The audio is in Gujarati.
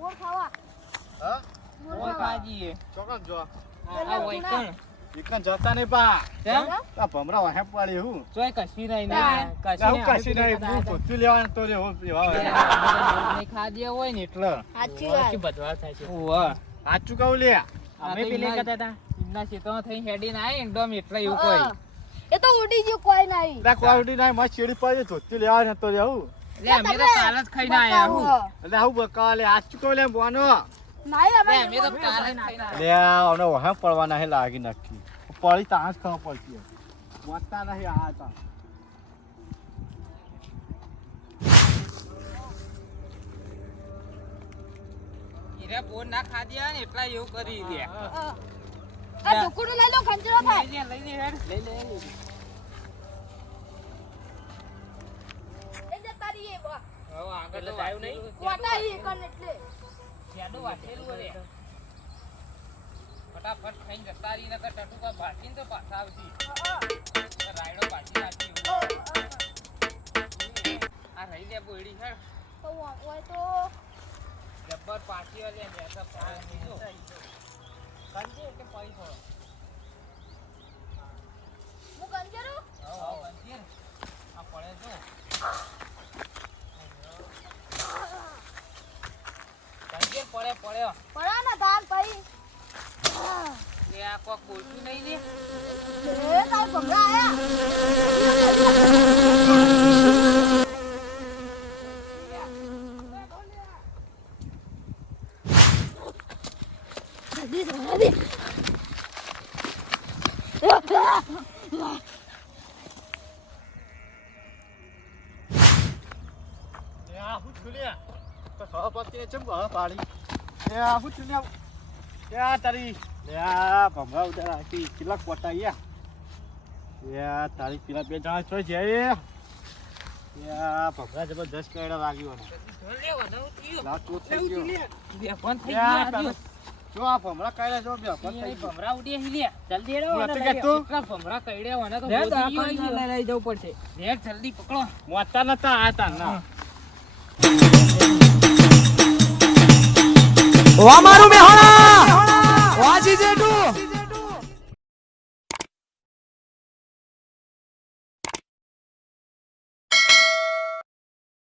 બોર ખાવા હા બોલ કાજી ચોકન જો આ હોય કોણ એકન જતા નહીં પા કેમ આ ભમરા વાહે પડી હું જોય કશી નહીં ને હું કશી નહીં હું ધોતી લેવાનું તો રે હું પીવા નહીં ખાધે હોય ને એટલે સાચી વાત બધવા થાય છે ઓવા સાચું કહું લે અમે પેલી કહેતા હતા ઇન્ના શેતો થઈ હેડીને આય એકદમ એટલે એવું કોઈ એ તો ઉડી ગયું કોઈ નહીં ના ક્વોલિટી ના મસ્ત ચીડી પડી ધોતી લેવાનું તો રે હું લે અમે તો કાલ જ ખાઈને આયા હું એટલે હું બકા લે સાચું કહું લે બોનો નહીં લે અમે અમે તો કાલ જ ખાઈને આયા લે આવને વાહે પડવાના હે લાગી નક્કી પડી તાંસ ખાવા પડતી મોતા નહીં આ તા હીરા બોર ના ખાધ્યા ને એટલા એવું કરી લે આ ઢોકળું લઈ લો ખંજરો ભાઈ લઈ લે હેડ લઈ લે એ જે તારી એ બા હવે આગળ તો આવ્યું નહીં કોટા હી કન એટલે શેડો વાટેલું રે ફટાફટ ખાઈને જતા રહી નકર ટટુકા ભાટીને તો પાછા આવતી રાયડો પાછી નાખી આ રહી લે બોયડી હેડ તો હોય તો જબ્બર પાછી વાલે ને તો પાછી જો કંજે કે પૈસો હું કંજરો હા કંજે આ પડે જો કંજે પડે પડ્યો પડા ને ધાન ભાઈ એ આ કોક બોલતું નહીં લે એ તાર ભમરા આયા જલ્દી જલ્દી એ આ હું છુલ્યા તો ખાવા પડતી ચમ ગળા પાડી એ આ હું છુલ્યા એ આ તારી લે આ ભમરા ઉધાર આખી કેટલા કોટા આયા એ આ તારી પેલા બે જણા છો છે એ આ ભમરા જબરદસ્ત કઈડા લાગ્યો ને લા ચોટ થઈ ગયો બે ફોન થઈ યા ગયા તારે- જો આ ભમરા કઈડા જો બે ફોન થઈ ગયો ભમરા ઉડી લે જલ્દી હેડો હું અત્યારે કહેતો? એટલા ભમરા કઈડ્યા હોને તો લઈ જવું પડશે રેડ જલ્દી પકડો મોતા નતા આતા ના અમારું મેહોણા